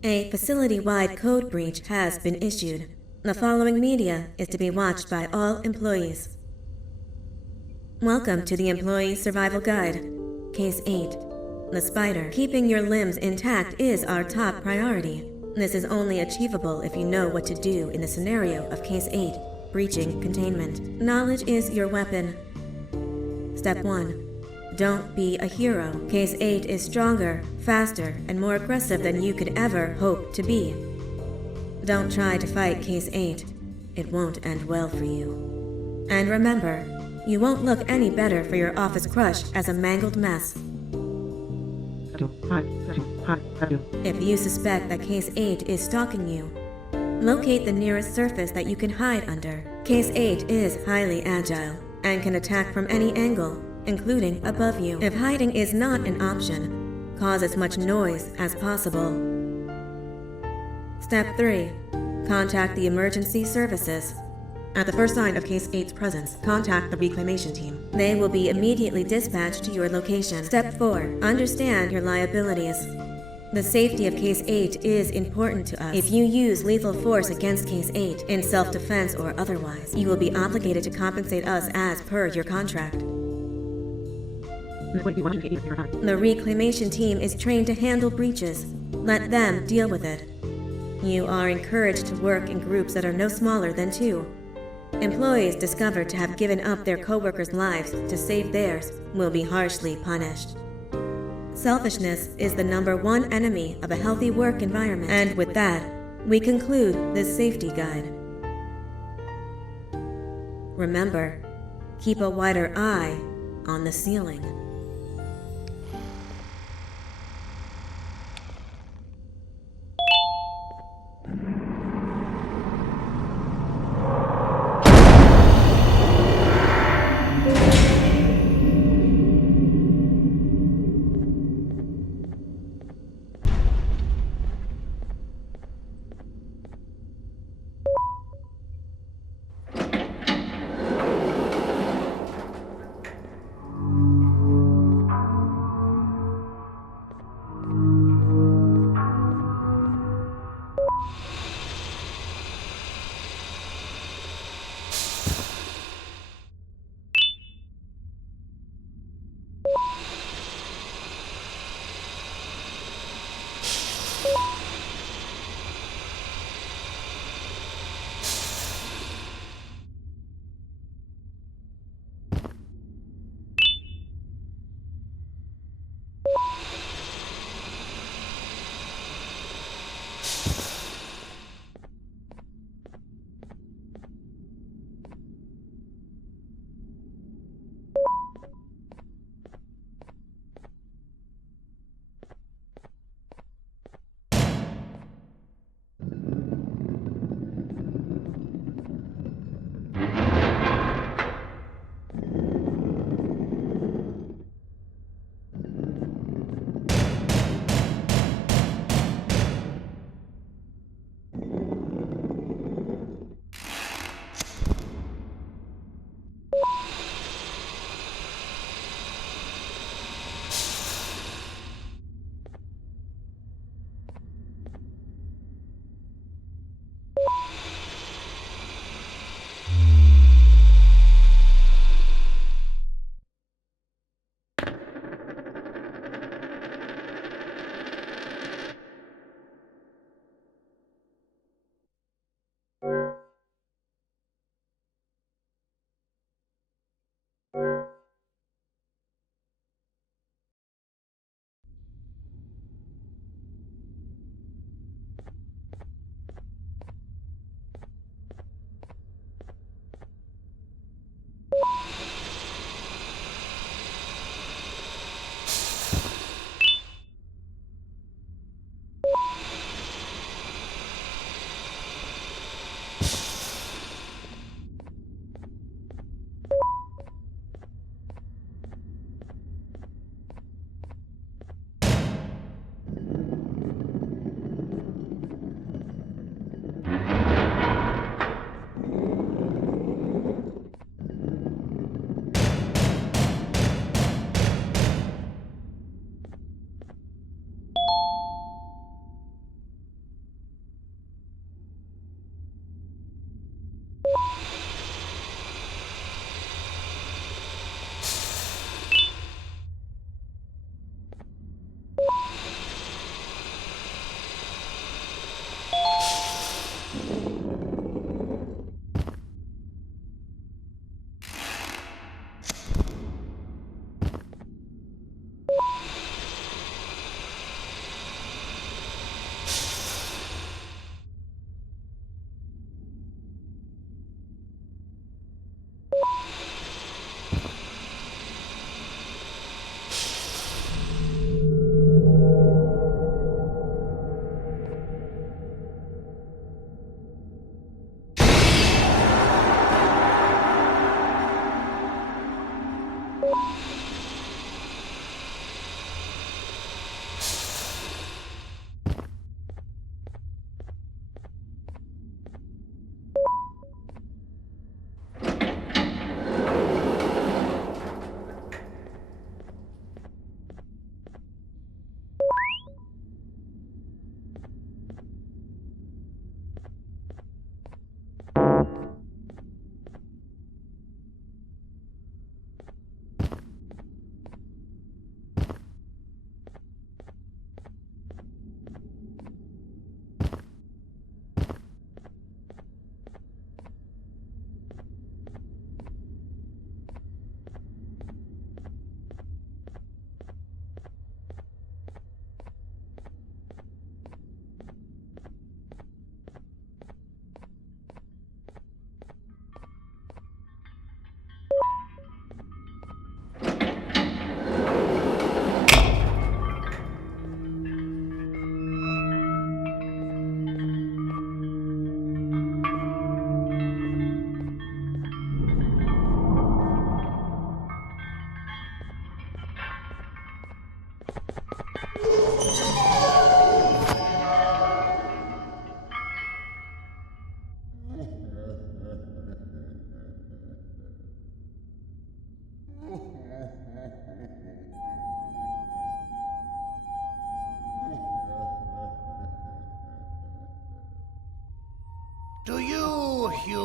A facility-wide code breach has been issued. The following media is to be watched by all employees. Welcome to the Employee Survival Guide. Case 8. The spider. Keeping your limbs intact is our top priority. This is only achievable if you know what to do in the scenario of Case 8, breaching containment. Knowledge is your weapon. Step 1. Don't be a hero. Case 8 is stronger, faster, and more aggressive than you could ever hope to be. Don't try to fight Case 8. It won't end well for you. And remember, you won't look any better for your office crush as a mangled mess. If you suspect that Case 8 is stalking you, locate the nearest surface that you can hide under. Case 8 is highly agile and can attack from any angle, including above you. If hiding is not an option, cause as much noise as possible. Step 3. Contact the emergency services. At the first sign of Case 8's presence, contact the reclamation team. They will be immediately dispatched to your location. Step 4. Understand your liabilities. The safety of Case 8 is important to us. If you use lethal force against Case 8, in self-defense or otherwise, you will be obligated to compensate us as per your contract. The reclamation team is trained to handle breaches. Let them deal with it. You are encouraged to work in groups that are no smaller than 2. Employees discovered to have given up their co-workers' lives to save theirs will be harshly punished. Selfishness is the #1 enemy of a healthy work environment. And with that, we conclude this safety guide. Remember, keep a wider eye on the ceiling.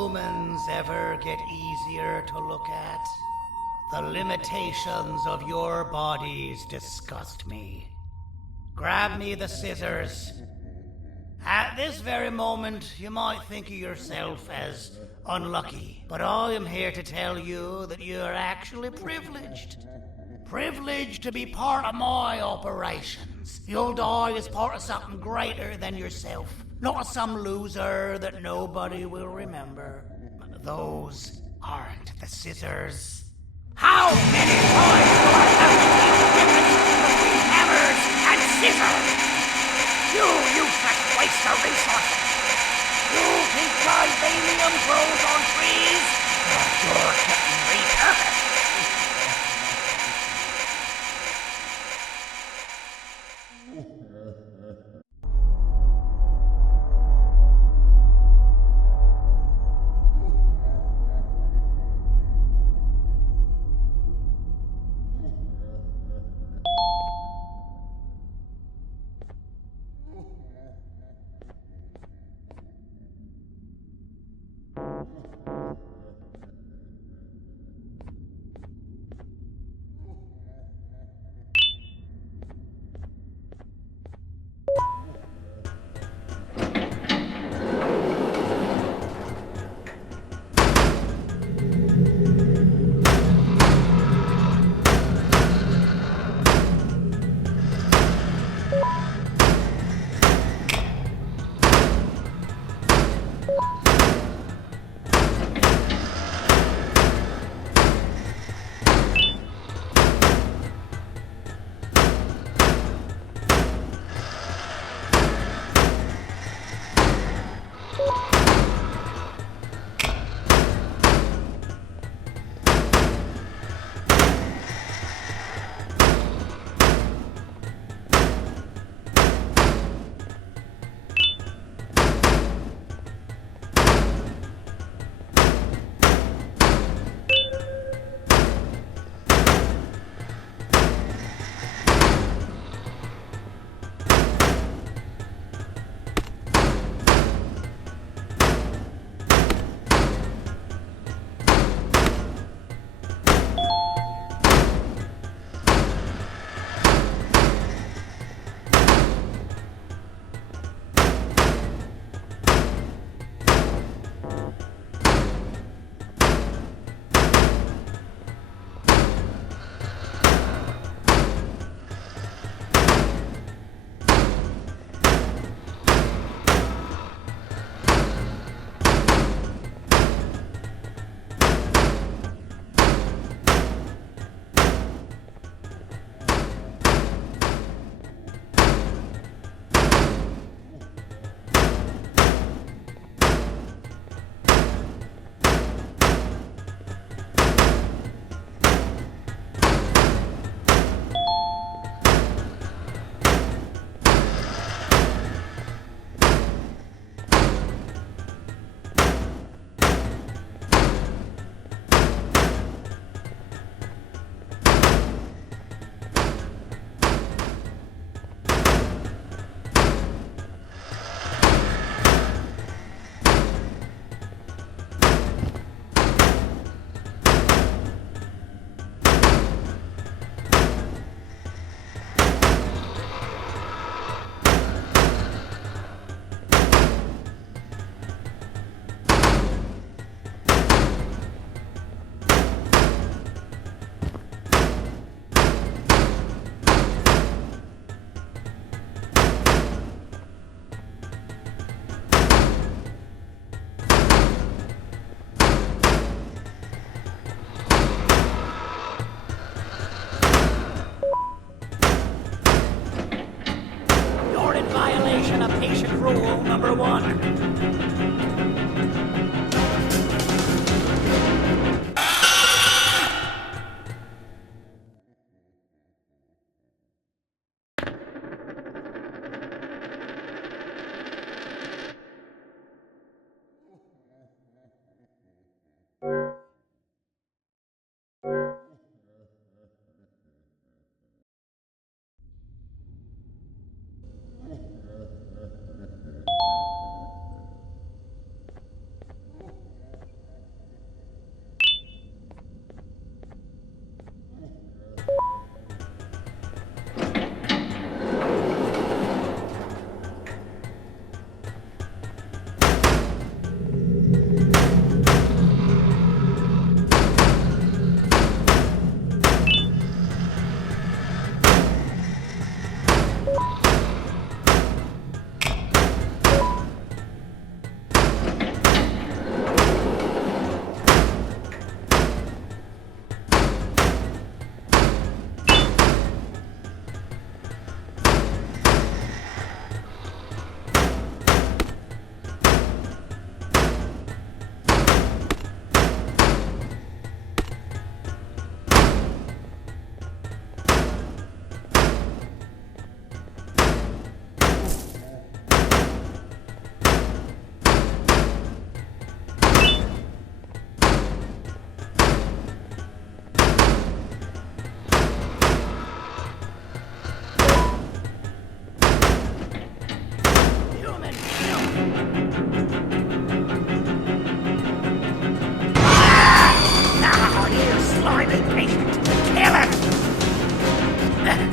humans ever get easier to look at? The limitations of your bodies disgust me. Grab me the scissors. At this very moment, you might think of yourself as unlucky, but I am here to tell you that you are actually privileged. Privileged to be part of my operations. You'll die as part of something greater than yourself, not as some loser that nobody will remember. Those aren't the scissors. How many times do I have to teach the difference between hammers and scissors? You useless waste of resources! You think vibranium grows on trees? You're getting repurposed!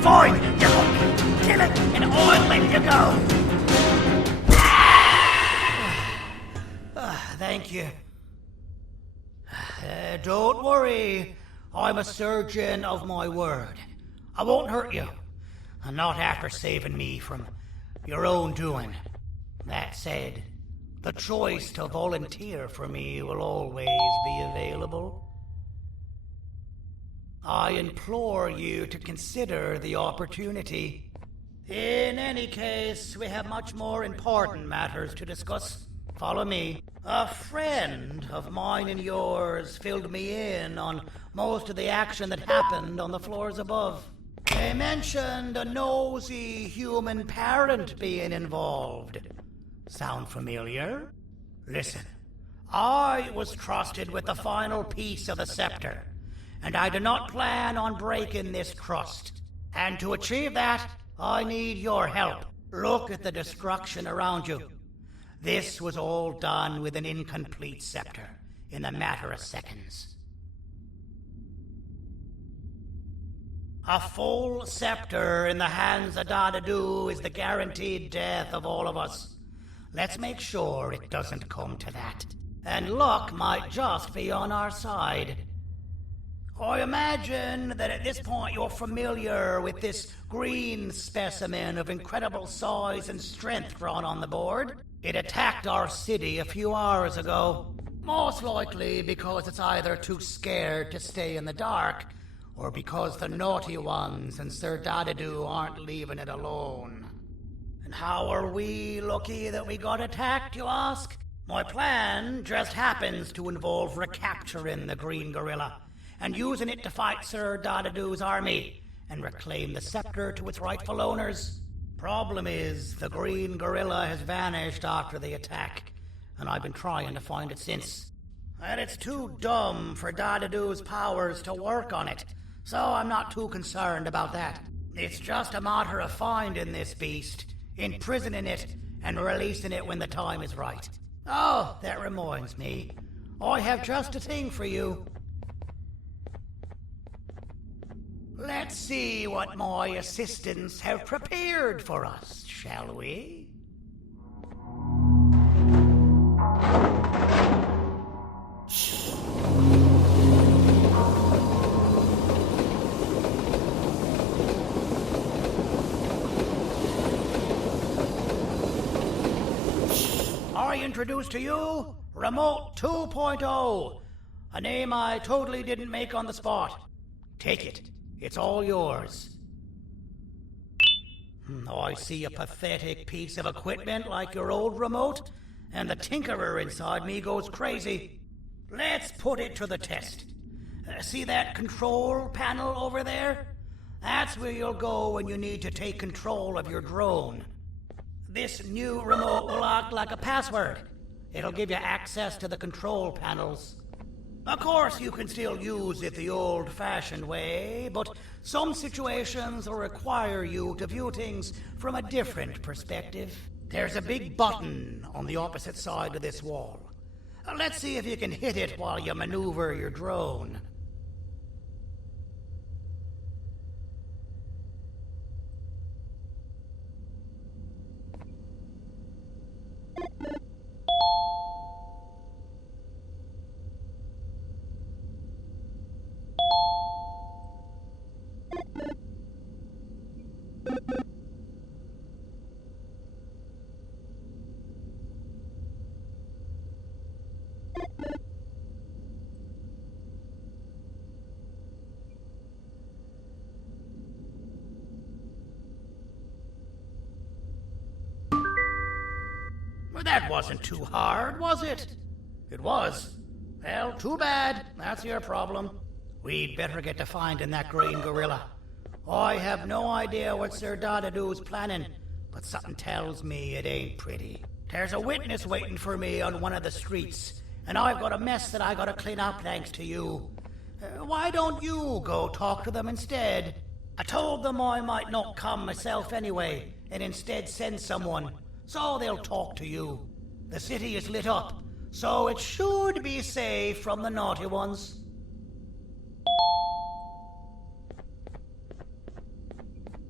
Fine, you hold me. Kill it, and I'll let you go. Thank you. Don't worry. I'm a surgeon of my word. I won't hurt you. And not after saving me from your own doing. That said, the choice to volunteer for me will always be available. I implore you to consider the opportunity. In any case, we have much more important matters to discuss. Follow me. A friend of mine and yours filled me in on most of the action that happened on the floors above. They mentioned a nosy human parent being involved. Sound familiar? Listen, I was trusted with the final piece of the scepter, and I do not plan on breaking this trust. And to achieve that, I need your help. Look at the destruction around you. This was all done with an incomplete scepter, in a matter of seconds. A full scepter in the hands of Dadadu is the guaranteed death of all of us. Let's make sure it doesn't come to that. And luck might just be on our side. I imagine that at this point you're familiar with this green specimen of incredible size and strength drawn on the board. It attacked our city a few hours ago. Most likely because it's either too scared to stay in the dark, or because the naughty ones and Sir Dadadu aren't leaving it alone. And how are we lucky that we got attacked, you ask? My plan just happens to involve recapturing the green gorilla and using it to fight Sir Dadadu's army and reclaim the scepter to its rightful owners. Problem is, the green gorilla has vanished after the attack, and I've been trying to find it since. And it's too dumb for Dadadu's powers to work on it, so I'm not too concerned about that. It's just a matter of finding this beast, imprisoning it, and releasing it when the time is right. Oh, that reminds me. I have just a thing for you. Let's see what my assistants have prepared for us, shall we? I introduce to you Remote 2.0, a name I totally didn't make on the spot. Take it. It's all yours. I see a pathetic piece of equipment like your old remote, and the tinkerer inside me goes crazy. Let's put it to the test. See that control panel over there? That's where you'll go when you need to take control of your drone. This new remote will act like a password. It'll give you access to the control panels. Of course, you can still use it the old-fashioned way, but some situations will require you to view things from a different perspective. There's a big button on the opposite side of this wall. Let's see if you can hit it while you maneuver your drone. Well, that wasn't too hard, was it? It was. Well, too bad. That's your problem. We'd better get to finding that green gorilla. I have no idea what Sir Dadadu's planning, but something tells me it ain't pretty. There's a witness waiting for me on one of the streets, and I've got a mess that I gotta clean up thanks to you. Why don't you go talk to them instead? I told them I might not come myself anyway, and instead send someone, so they'll talk to you. The city is lit up, so it should be safe from the naughty ones.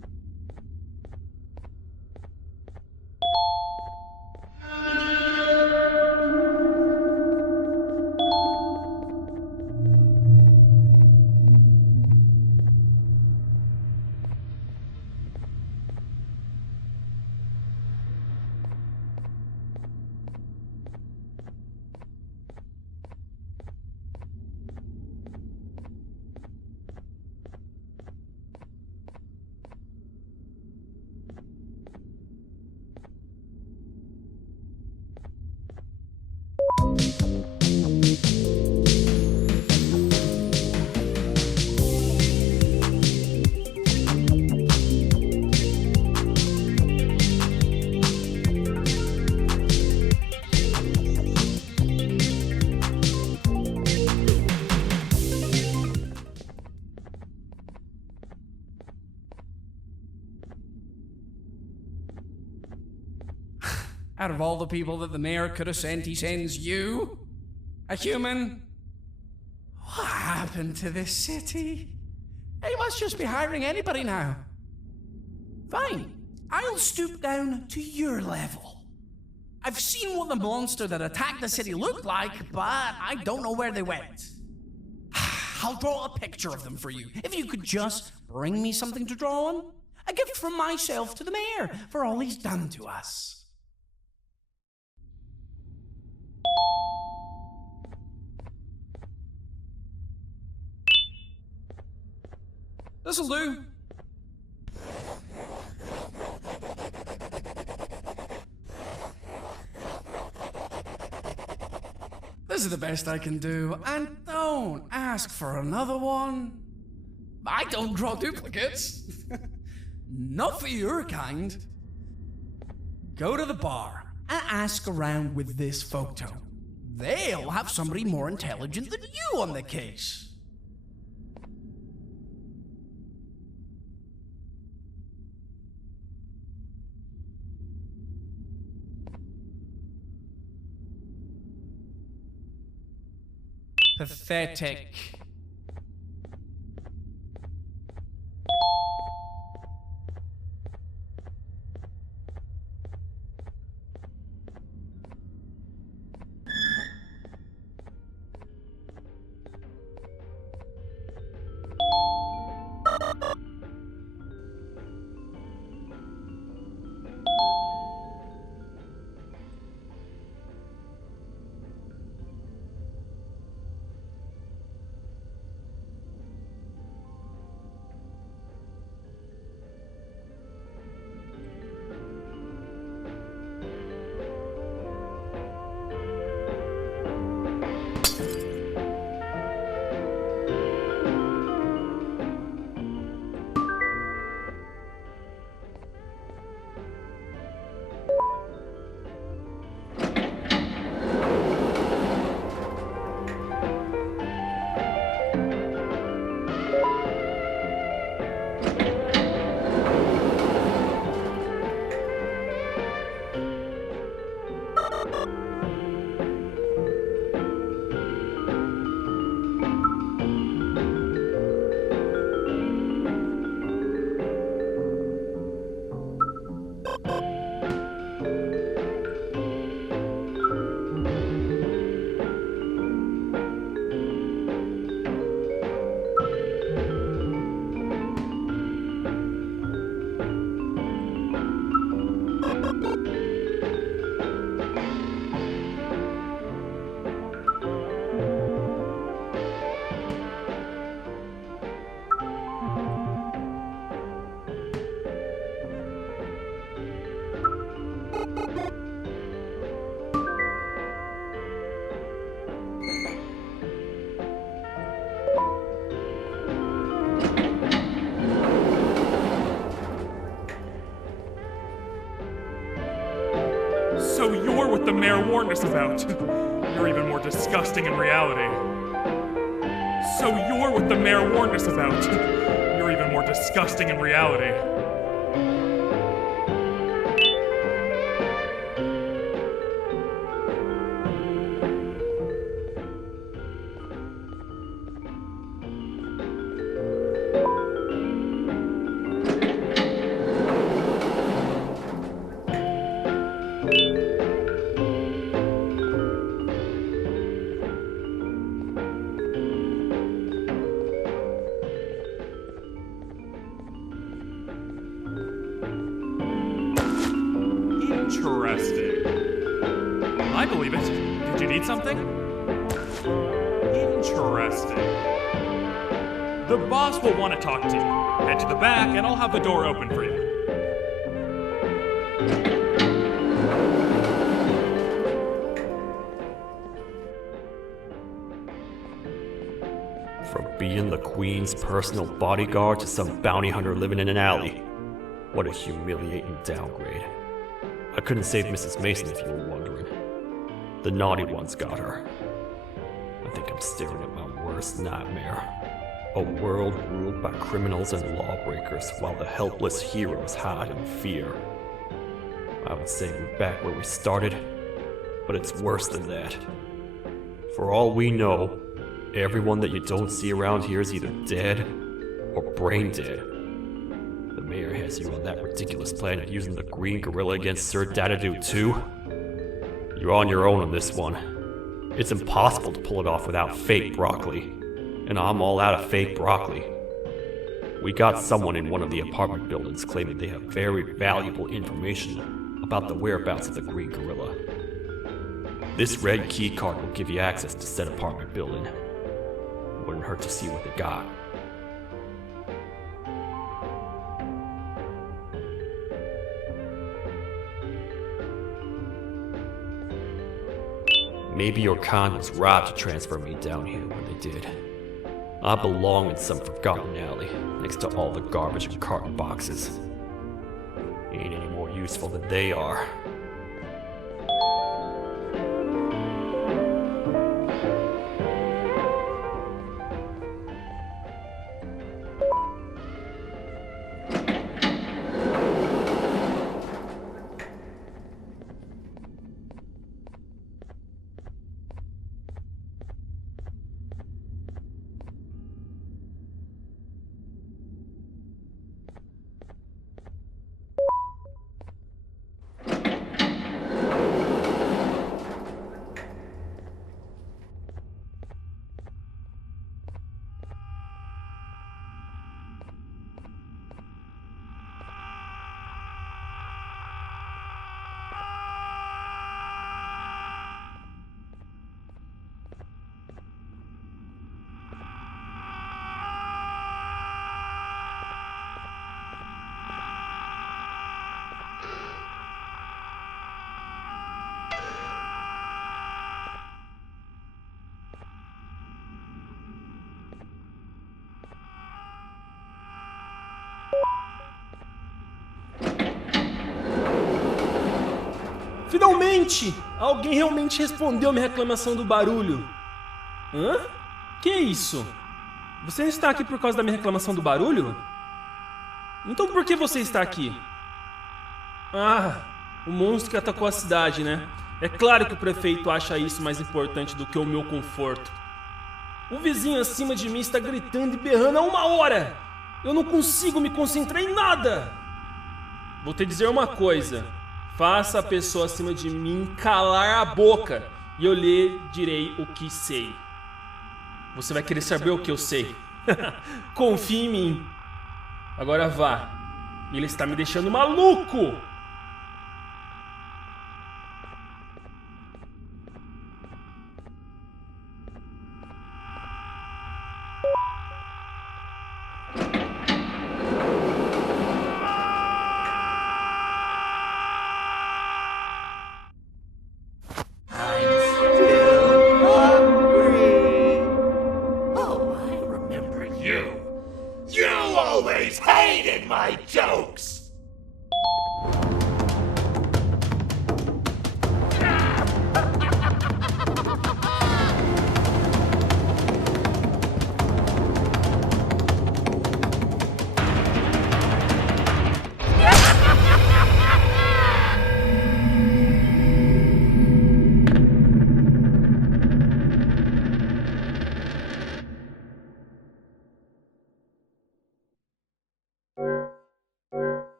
Out of all the people that the mayor could have sent, he sends you? A human? What happened to this city? He must just be hiring anybody now. Fine, I'll stoop down to your level. I've seen what the monster that attacked the city looked like, but I don't know where they went. I'll draw a picture of them for you, if you could just bring me something to draw on. A gift from myself to the mayor for all he's done to us. This'll do. This is the best I can do, and don't ask for another one. I don't draw duplicates. Not for your kind. Go to the bar and ask around with this photo. They'll have somebody more intelligent than you on the case. Pathetic. So you're what the mayor warned us about. You're even more disgusting in reality. So you're what the mayor warned us about. You're even more disgusting in reality. Interesting. I believe it. Did you need something? Interesting. The boss will want to talk to you. Head to the back and I'll have the door open for you. From being the Queen's personal bodyguard to some bounty hunter living in an alley. What a humiliating downgrade. I couldn't save Mrs. Mason if you were wondering. The naughty ones got her. I think I'm staring at my worst nightmare. A world ruled by criminals and lawbreakers while the helpless heroes hide in fear. I would say we're back where we started, but it's worse than that. For all we know, everyone that you don't see around here is either dead or brain dead. The mayor has you on that ridiculous plan of using the green gorilla against Sir Dadadoo too. You're on your own on this one. It's impossible to pull it off without fake broccoli, and I'm all out of fake broccoli. We got someone in one of the apartment buildings claiming they have very valuable information about the whereabouts of the green gorilla. This red key card will give you access to said apartment building. Wouldn't hurt to see what they got. Maybe your con was robbed to transfer me down here when they did. I belong in some forgotten alley, next to all the garbage and carton boxes. Ain't any more useful than they are. Finalmente! Alguém realmente respondeu minha reclamação do barulho. Hã? Que é isso? Você está aqui por causa da minha reclamação do barulho? Então por que você está aqui? Ah, o monstro que atacou a cidade, né? É claro que o prefeito acha isso mais importante do que o meu conforto. O vizinho acima de mim está gritando e berrando há 1 hora! Eu não consigo me concentrar em nada! Vou te dizer uma coisa. Faça a pessoa acima de mim calar a boca e eu lhe direi o que sei. Você vai querer saber o que eu sei. Confie em mim. Agora vá. Ele está me deixando maluco.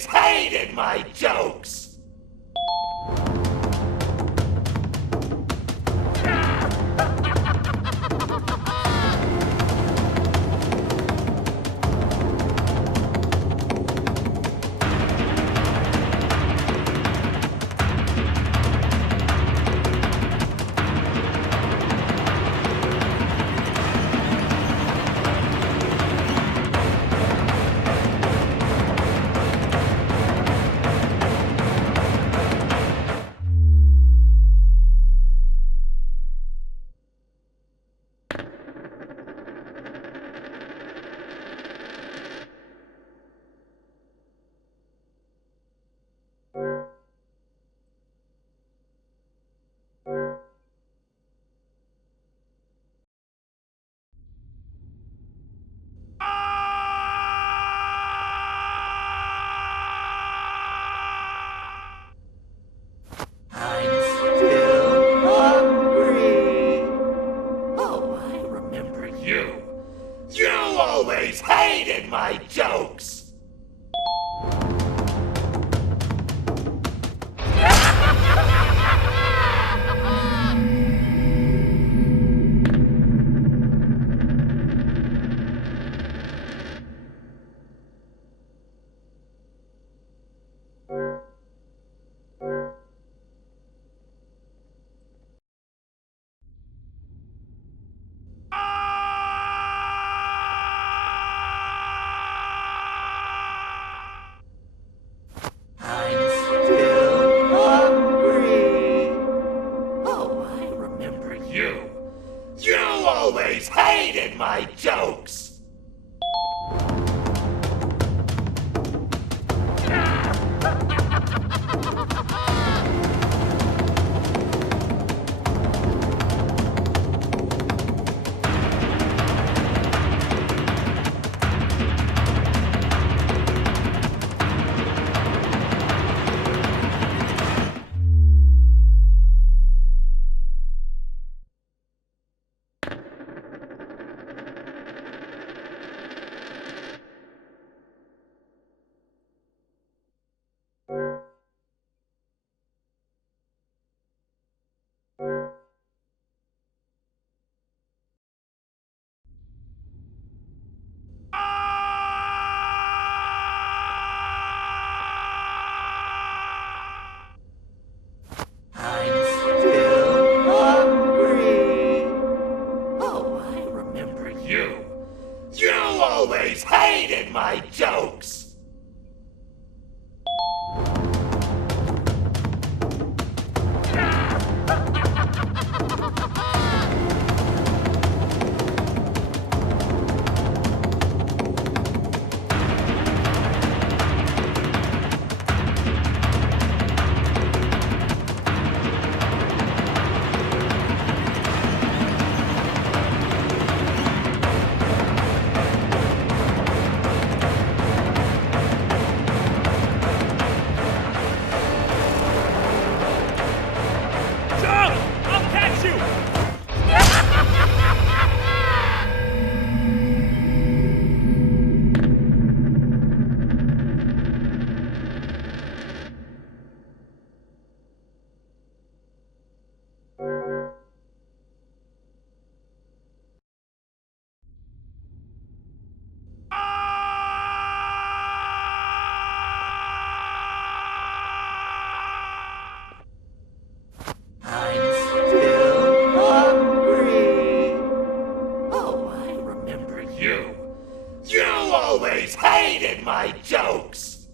always hated my jokes! Always hated my jokes! You always hated my jokes! You always hated my jokes! You always hated my jokes!